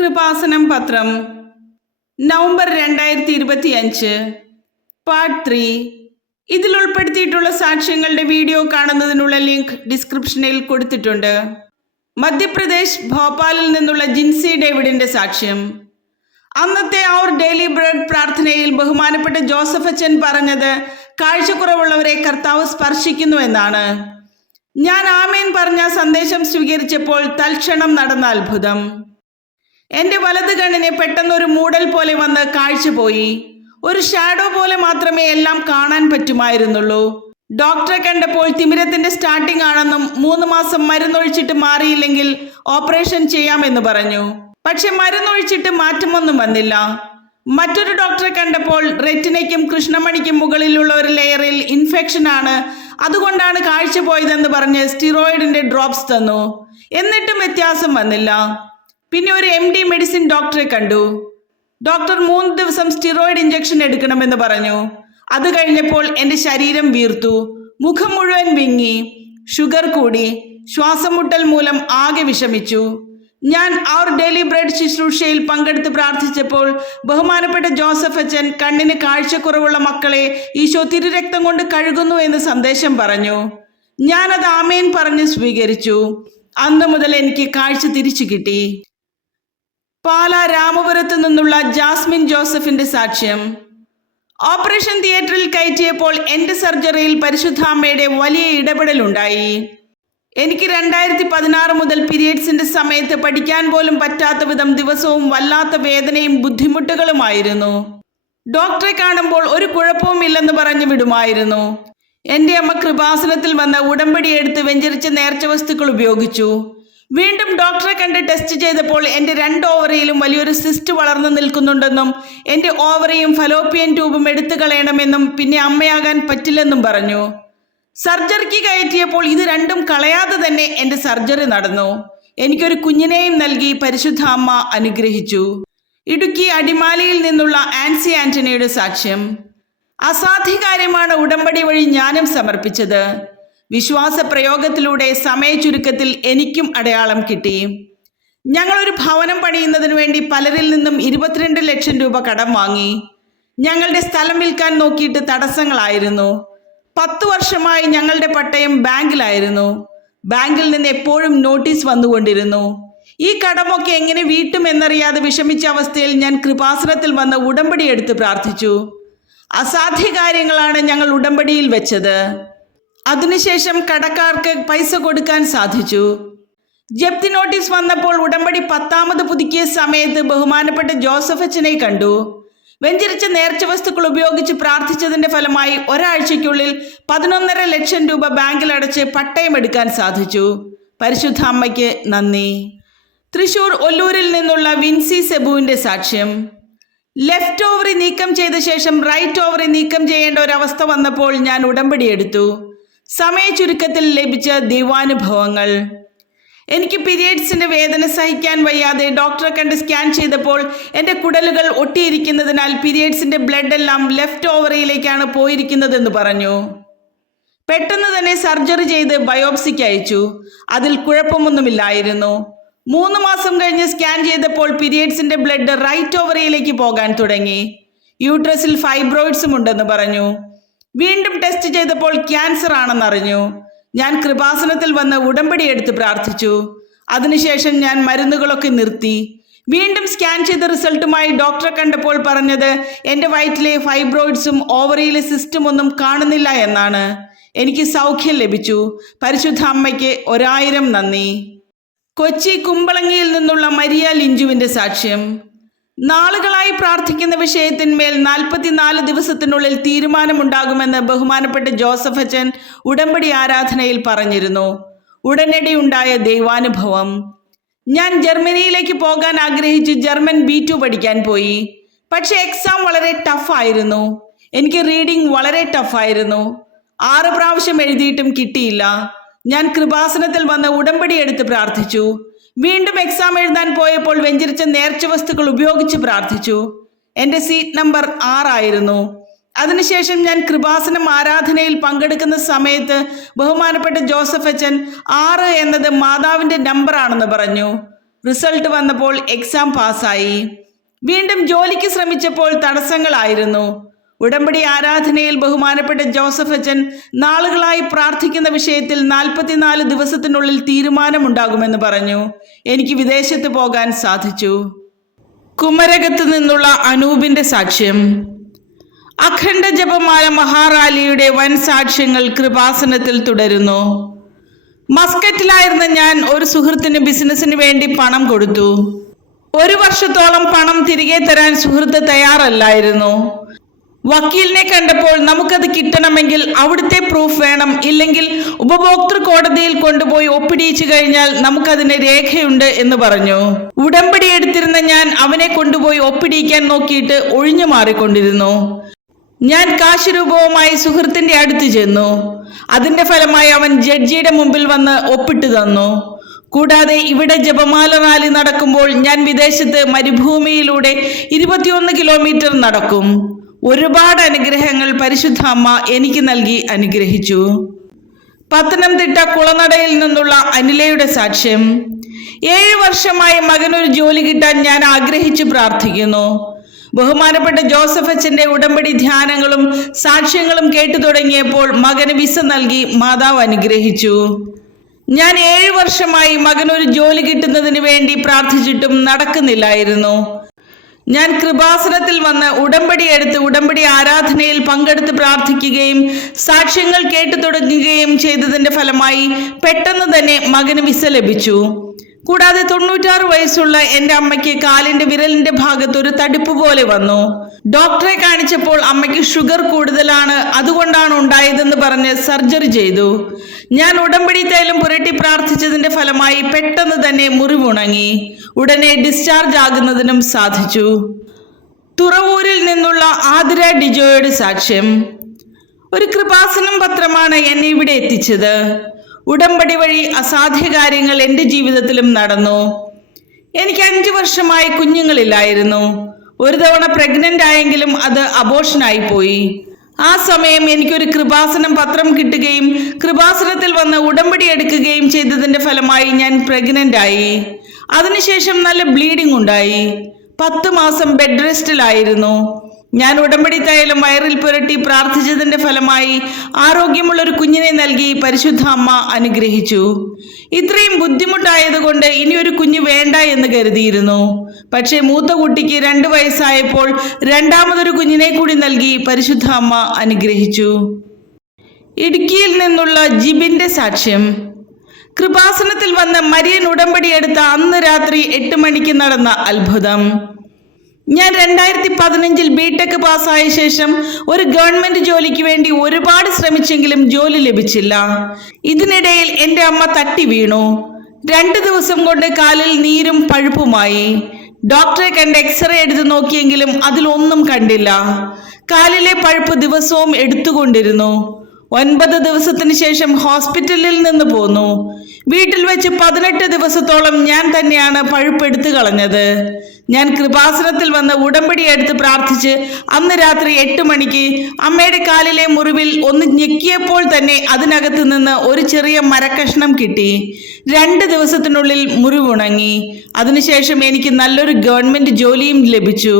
കൃപാസനം പത്രം November 2025 part 3. ഇതിൽ ഉൾപ്പെടുത്തിയിട്ടുള്ള സാക്ഷ്യങ്ങളുടെ വീഡിയോ കാണുന്നതിനുള്ള ലിങ്ക് ഡിസ്ക്രിപ്ഷനിൽ കൊടുത്തിട്ടുണ്ട്. മധ്യപ്രദേശ് ഭോപ്പാലിൽ നിന്നുള്ള ജിൻസി ഡേവിഡിന്റെ സാക്ഷ്യം. അന്നത്തെ അവർ ഡെയിലി ബ്രെഡ് പ്രാർത്ഥനയിൽ ബഹുമാനപ്പെട്ട ജോസഫ് അച്ഛൻ പറഞ്ഞത് കാഴ്ചക്കുറവുള്ളവരെ കർത്താവ് സ്പർശിക്കുന്നു എന്നാണ്. ഞാൻ ആമേൻ പറഞ്ഞ സന്ദേശം സ്വീകരിച്ചപ്പോൾ തൽക്ഷണം നടന്ന അത്ഭുതം. എൻ്റെ വലത് കണ്ണിനെ പെട്ടെന്നൊരു മൂടൽ പോലെ വന്ന് കാഴ്ച പോയി. ഒരു ഷാഡോ പോലെ മാത്രമേ എല്ലാം കാണാൻ പറ്റുമായിരുന്നുള്ളൂ. ഡോക്ടറെ കണ്ടപ്പോൾ തിമിരത്തിന്റെ സ്റ്റാർട്ടിംഗ് ആണെന്നും 3 മാസം മരുന്നൊഴിച്ചിട്ട് മാറിയില്ലെങ്കിൽ ഓപ്പറേഷൻ ചെയ്യാമെന്ന് പറഞ്ഞു. പക്ഷെ മരുന്നൊഴിച്ചിട്ട് മാറ്റമൊന്നും വന്നില്ല. മറ്റൊരു ഡോക്ടറെ കണ്ടപ്പോൾ റെറ്റിനയ്ക്കും കൃഷ്ണമണിക്കും മുകളിലുള്ള ഒരു ലെയറിൽ ഇൻഫെക്ഷൻ ആണ്, അതുകൊണ്ടാണ് കാഴ്ച പോയതെന്ന് പറഞ്ഞ് സ്റ്റിറോയിഡിന്റെ ഡ്രോപ്സ് തന്നു. എന്നിട്ടും വ്യത്യാസം വന്നില്ല. പിന്നെ ഒരു MD മെഡിസിൻ ഡോക്ടറെ കണ്ടു. ഡോക്ടർ 3 ദിവസം സ്റ്റിറോയിഡ് ഇഞ്ചക്ഷൻ എടുക്കണമെന്ന് പറഞ്ഞു. അത് കഴിഞ്ഞപ്പോൾ എൻ്റെ ശരീരം വീർത്തു, മുഖം മുഴുവൻ വിങ്ങി, ഷുഗർ കൂടി, ശ്വാസം മുട്ടൽ മൂലം ആകെ വിഷമിച്ചു. ഞാൻ അവർ ഡെയിലി ബ്രെഡ് ശുശ്രൂഷയിൽ പങ്കെടുത്ത് പ്രാർത്ഥിച്ചപ്പോൾ ബഹുമാനപ്പെട്ട ജോസഫ് അച്ഛൻ കണ്ണിന് കാഴ്ചക്കുറവുള്ള മക്കളെ ഈശോ തിരുരക്തം കൊണ്ട് കഴുകുന്നു എന്ന് സന്ദേശം പറഞ്ഞു. ഞാനത് ആമേൻ പറഞ്ഞ് സ്വീകരിച്ചു. അന്ന് മുതൽ എനിക്ക് കാഴ്ച തിരിച്ചു കിട്ടി. പാല രാമപുരത്ത് നിന്നുള്ള ജാസ്മിൻ ജോസഫിന്റെ സാക്ഷ്യം. ഓപ്പറേഷൻ തിയേറ്ററിൽ കയറ്റിയപ്പോൾ എൻ്റെ സർജറിയിൽ പരിശുദ്ധാമ്മയുടെ വലിയ ഇടപെടലുണ്ടായി. എനിക്ക് 2016 മുതൽ പീരിയഡ്സിന്റെ സമയത്ത് പഠിക്കാൻ പോലും പറ്റാത്ത വിധം ദിവസവും വല്ലാത്ത വേദനയും ബുദ്ധിമുട്ടുകളുമായിരുന്നു. ഡോക്ടറെ കാണുമ്പോൾ ഒരു കുഴപ്പവും ഇല്ലെന്ന് പറഞ്ഞു വിടുമായിരുന്നു. എൻ്റെ അമ്മ കൃപാസനത്തിൽ വന്ന് ഉടമ്പടി എടുത്ത് വെഞ്ചരിച്ച നേർച്ച വസ്തുക്കൾ ഉപയോഗിച്ചു. വീണ്ടും ഡോക്ടറെ കണ്ട് ടെസ്റ്റ് ചെയ്തപ്പോൾ എൻ്റെ 2 ഓവറിയിലും വലിയൊരു സിസ്റ്റ് വളർന്നു നിൽക്കുന്നുണ്ടെന്നും എൻ്റെ ഓവറിയും ഫലോപ്പിയൻ ട്യൂബും എടുത്തു കളയണമെന്നും പിന്നെ അമ്മയാകാൻ പറ്റില്ലെന്നും പറഞ്ഞു. സർജറിക്ക് കയറ്റിയപ്പോൾ ഇത് രണ്ടും കളയാതെ തന്നെ എൻ്റെ സർജറി നടന്നു. എനിക്കൊരു കുഞ്ഞിനെയും നൽകി പരിശുദ്ധ അമ്മ അനുഗ്രഹിച്ചു. ഇടുക്കി അടിമാലിയിൽ നിന്നുള്ള ആൻസി ആന്റണിയുടെ സാക്ഷ്യം. അസാധ്യകാര്യമാണ് ഉടമ്പടി വഴി ഞാനും സമർപ്പിച്ചത്. വിശ്വാസ പ്രയോഗത്തിലൂടെ സമയ ചുരുക്കത്തിൽ എനിക്കും അടയാളം കിട്ടി. ഞങ്ങളൊരു ഭവനം പണിയുന്നതിന് വേണ്ടി പലരിൽ നിന്നും 22 ലക്ഷം രൂപ കടം വാങ്ങി. ഞങ്ങളുടെ സ്ഥലം വിൽക്കാൻ നോക്കിയിട്ട് തടസ്സങ്ങളായിരുന്നു. 10 വർഷമായി ഞങ്ങളുടെ പട്ടയം ബാങ്കിലായിരുന്നു. ബാങ്കിൽ നിന്ന് എപ്പോഴും നോട്ടീസ് വന്നുകൊണ്ടിരുന്നു. ഈ കടമൊക്കെ എങ്ങനെ വീട്ടും എന്നറിയാതെ വിഷമിച്ച അവസ്ഥയിൽ ഞാൻ കൃപാസനത്തിൽ വന്ന് ഉടമ്പടി എടുത്ത് പ്രാർത്ഥിച്ചു. അസാധ്യ കാര്യങ്ങളാണ് ഞങ്ങൾ ഉടമ്പടിയിൽ വെച്ചത്. അതിനുശേഷം കടക്കാർക്ക് പൈസ കൊടുക്കാൻ സാധിച്ചു. ജപ്തി നോട്ടീസ് വന്നപ്പോൾ ഉടമ്പടി 10ാമത് പുതുക്കിയ സമയത്ത് ബഹുമാനപ്പെട്ട ജോസഫ് അച്ഛനെ കണ്ടു. വെഞ്ചരിച്ച നേർച്ച വസ്തുക്കൾ ഉപയോഗിച്ച് പ്രാർത്ഥിച്ചതിന്റെ ഫലമായി ഒരാഴ്ചയ്ക്കുള്ളിൽ 11.5 ലക്ഷം രൂപ ബാങ്കിൽ അടച്ച് പട്ടയം എടുക്കാൻ സാധിച്ചു. പരിശുദ്ധ അമ്മയ്ക്ക് നന്ദി. തൃശൂർ ഒല്ലൂരിൽ നിന്നുള്ള വിൻസി സെബുവിന്റെ സാക്ഷ്യം. ലെഫ്റ്റ് ഓവറി നീക്കം ചെയ്ത ശേഷം റൈറ്റ് ഓവറി നീക്കം ചെയ്യേണ്ട ഒരവസ്ഥ വന്നപ്പോൾ ഞാൻ ഉടമ്പടി എടുത്തു. സമയ ചുരുക്കത്തിൽ ലഭിച്ച ദൈവാനുഭവങ്ങൾ. എനിക്ക് പീരിയഡ്സിന്റെ വേദന സഹിക്കാൻ വയ്യാതെ ഡോക്ടറെ കണ്ട് സ്കാൻ ചെയ്തപ്പോൾ എൻ്റെ കുടലുകൾ ഒട്ടിയിരിക്കുന്നതിനാൽ പീരിയഡ്സിന്റെ ബ്ലഡ് എല്ലാം ലെഫ്റ്റ് ഓവറിയിലേക്കാണ് പോയിരിക്കുന്നതെന്ന് പറഞ്ഞു. പെട്ടെന്ന് തന്നെ സർജറി ചെയ്ത് ബയോപ്സിക്ക് അയച്ചു. അതിൽ കുഴപ്പമൊന്നുമില്ലായിരുന്നു. 3 മാസം കഴിഞ്ഞ് സ്കാൻ ചെയ്തപ്പോൾ പീരിയഡ്സിന്റെ ബ്ലഡ് റൈറ്റ് ഓവറിയിലേക്ക് പോകാൻ തുടങ്ങി. യൂട്രസിൽ ഫൈബ്രോയിഡ്സും ഉണ്ടെന്ന് പറഞ്ഞു. വീണ്ടും ടെസ്റ്റ് ചെയ്തപ്പോൾ ക്യാൻസർ ആണെന്നറിഞ്ഞു. ഞാൻ കൃപാസനത്തിൽ വന്ന് ഉടമ്പടി എടുത്ത് പ്രാർത്ഥിച്ചു. അതിനുശേഷം ഞാൻ മരുന്നുകളൊക്കെ നിർത്തി. വീണ്ടും സ്കാൻ ചെയ്ത റിസൾട്ടുമായി ഡോക്ടറെ കണ്ടപ്പോൾ പറഞ്ഞത് എൻ്റെ വയറ്റിലെ ഫൈബ്രോയിഡ്സും ഓവറിയിലെ സിസ്റ്റും ഒന്നും കാണുന്നില്ല എന്നാണ്. എനിക്ക് സൗഖ്യം ലഭിച്ചു. പരിശുദ്ധ അമ്മയ്ക്ക് 1000 നന്ദി. കൊച്ചി കുമ്പളങ്ങിയിൽ നിന്നുള്ള മരിയ ലിഞ്ചുവിന്റെ സാക്ഷ്യം. നാളുകളായി പ്രാർത്ഥിക്കുന്ന വിഷയത്തിന്മേൽ 44 ദിവസത്തിനുള്ളിൽ തീരുമാനമുണ്ടാകുമെന്ന് ബഹുമാനപ്പെട്ട ജോസഫ് അച്ഛൻ ഉടമ്പടി ആരാധനയിൽ പറഞ്ഞിരുന്നു. ഉടനടി ഉണ്ടായ ദൈവാനുഭവം. ഞാൻ ജർമ്മനിയിലേക്ക് പോകാൻ ആഗ്രഹിച്ച് ജർമ്മൻ B2 പഠിക്കാൻ പോയി. പക്ഷെ എക്സാം വളരെ ടഫായിരുന്നു. എനിക്ക് റീഡിംഗ് വളരെ ടഫായിരുന്നു. 6 പ്രാവശ്യം എഴുതിയിട്ടും കിട്ടിയില്ല. ഞാൻ കൃപാസനത്തിൽ വന്ന് ഉടമ്പടി എടുത്ത് പ്രാർത്ഥിച്ചു. വീണ്ടും എക്സാം എഴുതാൻ പോയപ്പോൾ വെഞ്ചരിച്ച നേർച്ച വസ്തുക്കൾ ഉപയോഗിച്ച് പ്രാർത്ഥിച്ചു. എൻ്റെ സീറ്റ് നമ്പർ 6 ആയിരുന്നു. അതിനുശേഷം ഞാൻ കൃപാസനം ആരാധനയിൽ പങ്കെടുക്കുന്ന സമയത്ത് ബഹുമാനപ്പെട്ട ജോസഫ് അച്ഛൻ 6 എന്നത് മാതാവിൻ്റെ നമ്പറാണെന്ന് പറഞ്ഞു. റിസൾട്ട് വന്നപ്പോൾ എക്സാം പാസ്സായി. വീണ്ടും ജോലിക്ക് ശ്രമിച്ചപ്പോൾ തടസ്സങ്ങളായിരുന്നു. ഉടമ്പടി ആരാധനയിൽ ബഹുമാനപ്പെട്ട ജോസഫ് അച്ഛൻ നാളുകളായി പ്രാർത്ഥിക്കുന്ന വിഷയത്തിൽ 44 ദിവസത്തിനുള്ളിൽ തീരുമാനമുണ്ടാകുമെന്ന് പറഞ്ഞു. എനിക്ക് വിദേശത്ത് പോകാൻ സാധിച്ചു. കുമരകത്ത് നിന്നുള്ള അനൂപിന്റെ സാക്ഷ്യം. അഖണ്ഡ ജപമാല മഹാറാലിയുടെ വൻ സാക്ഷ്യങ്ങൾ കൃപാസനത്തിൽ തുടരുന്നു. മസ്കറ്റിലായിരുന്ന ഞാൻ ഒരു സുഹൃത്തിന് ബിസിനസ്സിന് വേണ്ടി പണം കൊടുത്തു. 1 വർഷത്തോളം പണം തിരികെ തരാൻ സുഹൃത്ത് തയ്യാറല്ലായിരുന്നു. വക്കീലിനെ കണ്ടപ്പോൾ നമുക്കത് കിട്ടണമെങ്കിൽ അവിടുത്തെ പ്രൂഫ് വേണം, ഇല്ലെങ്കിൽ ഉപഭോക്തൃ കോടതിയിൽ കൊണ്ടുപോയി ഒപ്പിടിയിച്ചു കഴിഞ്ഞാൽ നമുക്കതിന് രേഖയുണ്ട് എന്ന് പറഞ്ഞു. ഉടമ്പടി എടുത്തിരുന്ന ഞാൻ അവനെ കൊണ്ടുപോയി ഒപ്പിടിയിക്കാൻ നോക്കിയിട്ട് ഒഴിഞ്ഞു മാറിക്കൊണ്ടിരുന്നു. ഞാൻ കാശ് രൂപവുമായി സുഹൃത്തിന്റെ അടുത്ത് ചെന്നു. അതിന്റെ ഫലമായി അവൻ ജഡ്ജിയുടെ മുമ്പിൽ വന്ന് ഒപ്പിട്ട് തന്നു. കൂടാതെ ഇവിടെ ജപമാല റാലി നടക്കുമ്പോൾ ഞാൻ വിദേശത്ത് മരുഭൂമിയിലൂടെ 21 കിലോമീറ്റർ നടക്കും. ഒരുപാട് അനുഗ്രഹങ്ങൾ പരിശുദ്ധ അമ്മ എനിക്ക് നൽകി അനുഗ്രഹിച്ചു. പത്തനംതിട്ട കുളനടയിൽ നിന്നുള്ള അനിലയുടെ സാക്ഷ്യം. 7 വർഷമായി മകനൊരു ജോലി കിട്ടാൻ ഞാൻ ആഗ്രഹിച്ചു പ്രാർത്ഥിക്കുന്നു. ബഹുമാനപ്പെട്ട ജോസഫ് അച്ഛന്റെ ഉടമ്പടി ധ്യാനങ്ങളും സാക്ഷ്യങ്ങളും കേട്ടു തുടങ്ങിയപ്പോൾ മകന് വിസ നൽകി മാതാവ് അനുഗ്രഹിച്ചു. ഞാൻ 7 വർഷമായി മകനൊരു ജോലി കിട്ടുന്നതിന് വേണ്ടി പ്രാർത്ഥിച്ചിട്ടും നടക്കുന്നില്ലായിരുന്നു. ഞാൻ കൃപാസനത്തിൽ വന്ന് ഉടമ്പടി എടുത്ത് ഉടമ്പടി ആരാധനയിൽ പങ്കെടുത്ത് പ്രാർത്ഥിക്കുകയും സാക്ഷ്യങ്ങൾ കേട്ടു തുടങ്ങുകയും ചെയ്തതിന്റെ ഫലമായി പെട്ടെന്ന് തന്നെ മകന് വിസ ലഭിച്ചു. കൂടാതെ 96 വയസ്സുള്ള എൻ്റെ അമ്മയ്ക്ക് കാലിന്റെ വിരലിന്റെ ഭാഗത്ത് ഒരു തടിപ്പ് പോലെ വന്നു. ഡോക്ടറെ കാണിച്ചപ്പോൾ അമ്മയ്ക്ക് ഷുഗർ കൂടുതലാണ്, അതുകൊണ്ടാണ് ഉണ്ടായതെന്ന് പറഞ്ഞ് സർജറി ചെയ്തു. ഞാൻ ഉടമ്പടി തൈലം പുരട്ടി പ്രാർത്ഥിച്ചതിന്റെ ഫലമായി പെട്ടെന്ന് തന്നെ മുറിവുണങ്ങി. ഉടനെ ഡിസ്ചാർജ് ആകുന്നതിനും സാധിച്ചു. തുറവൂരിൽ നിന്നുള്ള ആതിര ഡിജോയുടെ സാക്ഷ്യം. ഒരു കൃപാസനം പത്രമാണ് എന്നെ ഇവിടെ എത്തിച്ചത്. ഉടമ്പടി വഴി അസാധ്യ കാര്യങ്ങൾ എൻ്റെ ജീവിതത്തിലും നടന്നു. എനിക്ക് 5 വർഷമായി കുഞ്ഞുങ്ങളില്ലായിരുന്നു. ഒരു തവണ പ്രഗ്നന്റ് ആയെങ്കിലും അത് അബോർഷനായി പോയി. ആ സമയം എനിക്കൊരു കൃപാസനം പത്രം കിട്ടുകയും കൃപാസനത്തിൽ വന്ന് ഉടമ്പടി എടുക്കുകയും ചെയ്തതിന്റെ ഫലമായി ഞാൻ പ്രഗ്നന്റ് ആയി. അതിനുശേഷം നല്ല ബ്ലീഡിംഗ് ഉണ്ടായി. 10 മാസം ബെഡ് റെസ്റ്റിലായിരുന്നു. ഞാൻ ഉടമ്പടി തൈലം വയറിൽ പുരട്ടി പ്രാർത്ഥിച്ചതിന്റെ ഫലമായി ആരോഗ്യമുള്ള ഒരു കുഞ്ഞിനെ നൽകി പരിശുദ്ധ അമ്മ അനുഗ്രഹിച്ചു. ഇത്രയും ബുദ്ധിമുട്ടായതുകൊണ്ട് ഇനിയൊരു കുഞ്ഞ് വേണ്ട എന്ന് കരുതിയിരുന്നു. പക്ഷേ മൂത്ത കുട്ടിക്ക് 2 വയസ്സായപ്പോൾ രണ്ടാമതൊരു കുഞ്ഞിനെ കൂടി നൽകി പരിശുദ്ധ അമ്മ അനുഗ്രഹിച്ചു. ഇടുക്കിയിൽ നിന്നുള്ള ജിബിന്റെ സാക്ഷ്യം. കൃപാസനത്തിൽ വന്ന് മരിയൻ ഉടമ്പടി എടുത്ത അന്ന് രാത്രി 8 മണിക്ക് നടന്ന അത്ഭുതം. ഞാൻ 2015 ബിടെക് പാസ്സായ ശേഷം ഒരു ഗവൺമെന്റ് ജോലിക്ക് വേണ്ടി ഒരുപാട് ശ്രമിച്ചെങ്കിലും ജോലി ലഭിച്ചില്ല. ഇതിനിടയിൽ എൻ്റെ അമ്മ തട്ടി വീണു. 2 ദിവസം കൊണ്ട് കാലിൽ നീരും പഴുപ്പുമായി. ഡോക്ടറെ കണ്ട് എക്സ്റേ എടുത്ത് നോക്കിയെങ്കിലും അതിലൊന്നും കണ്ടില്ല. കാലിലെ പഴുപ്പ് ദിവസവും എടുത്തുകൊണ്ടിരുന്നു. 9 ദിവസത്തിന് ശേഷം ഹോസ്പിറ്റലിൽ നിന്ന് പോന്നു. വീട്ടിൽ വെച്ച് 18 ദിവസത്തോളം ഞാൻ തന്നെയാണ് പഴുപ്പെടുത്തു കളഞ്ഞത്. ഞാൻ കൃപാസനത്തിൽ വന്ന് ഉടമ്പടി എടുത്ത് പ്രാർത്ഥിച്ച് അന്ന് രാത്രി 8 മണിക്ക് അമ്മയുടെ കാലിലെ മുറിവിൽ ഒന്ന് ഞെക്കിയപ്പോൾ തന്നെ അതിനകത്ത് നിന്ന് ഒരു ചെറിയ മരക്കഷ്ണം കിട്ടി. 2 ദിവസത്തിനുള്ളിൽ മുറിവുണങ്ങി. അതിനുശേഷം എനിക്ക് നല്ലൊരു ഗവൺമെന്റ് ജോലിയും ലഭിച്ചു.